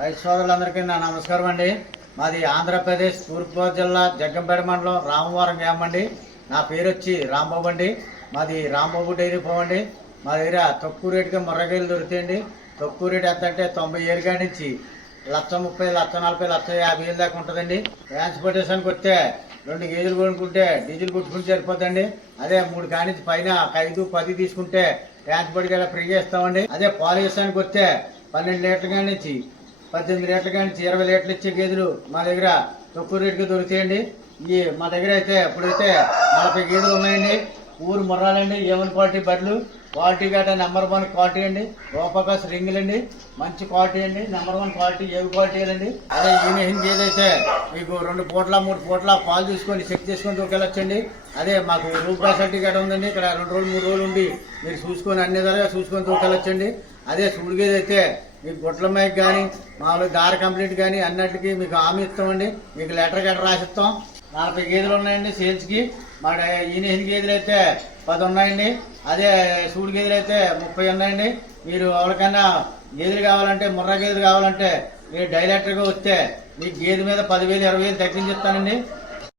రైతు సోదరులందరికీ నా నమస్కారం అండి. మాది ఆంధ్రప్రదేశ్ తూర్పుగోదావరి జిల్లా జగ్గంపేట మండలం రామవరం గ్రామం అండి. నా పేరు వచ్చి రాంబాబు అండి. మాది రాంబాబు డైరీ ఫామ్ అండి. మా దగ్గర తక్కువ రేటుగా ముర్రగేలు దొరుకుతాయండి. తక్కువ రేటు ఎంత అంటే 90,000 కాడి నుంచి 1,30,000, 1,40,000, 1,50,000 దాకా ఉంటుందండి. ట్రాన్స్పోర్టేషన్కి వస్తే 2 కేజీలు కొనుక్కుంటే డీజిల్ కొట్టుకుని సరిపోతుందండి. అదే 3 కాడి నుంచి పైన 5, 10 తీసుకుంటే ట్రాన్స్పోర్ట్కి ఇలా ఫ్రీగా ఇస్తామండి. అదే పాలు విషయానికి వస్తే 12 లీటర్ల కాడి నుంచి 18 లీటర్ల కాడి నుంచి 20 లీటర్లు ఇచ్చే గేదెలు మా దగ్గర తక్కువ రేటుకి దొరుకుతాయండి. మా దగ్గర అయితే ఇప్పుడైతే 40 గేదెలు ఉన్నాయండి. ఊరు ముర్రాలండి. ఏమన్ క్వాలిటీ బడ్లు, క్వాలిటీ గట్రా నెంబర్ 1 క్వాలిటీ అండి. రూపకాస్ రింగులు అండి, మంచి క్వాలిటీ అండి. నెంబర్ 1 క్వాలిటీ ఏవి క్వాలిటీ అండి. అదే యూనియన్ ఏదైతే మీకు 2 పూట్ల 3 పూట్ల పాలు తీసుకొని చెక్ చేసుకొని తోకెళ్ళొచ్చండి. అదే మాకు రూప్ ఫెసిలిటీ గట్రా ఉందండి. ఇక్కడ 2 రోజులు 3 రోజులు ఉండి మీరు చూసుకొని అన్ని ధరగా చూసుకొని తోకెళ్ళొచ్చండి. అదే సూడిగేది అయితే మీకు గుట్ల మైక్ కానీ మామూలు దార కంప్లీట్ కానీ అన్నిటికీ మీకు హామీ ఇస్తామండి. మీకు లెటర్ గట్రా రాసిస్తాం. 40 గేదెలు ఉన్నాయండి సేల్స్కి. మా ఈయన గేదెలు అయితే 10 ఉన్నాయండి. అదే సూడి గేదెలు అయితే 30 ఉన్నాయండి. మీరు ఎవరికైనా గేదెలు కావాలంటే, ముర్రా గేదెలు కావాలంటే మీరు డైరెక్టర్గా వస్తే మీకు గేదె మీద 10,000, 20,000 తగ్గించిస్తానండి.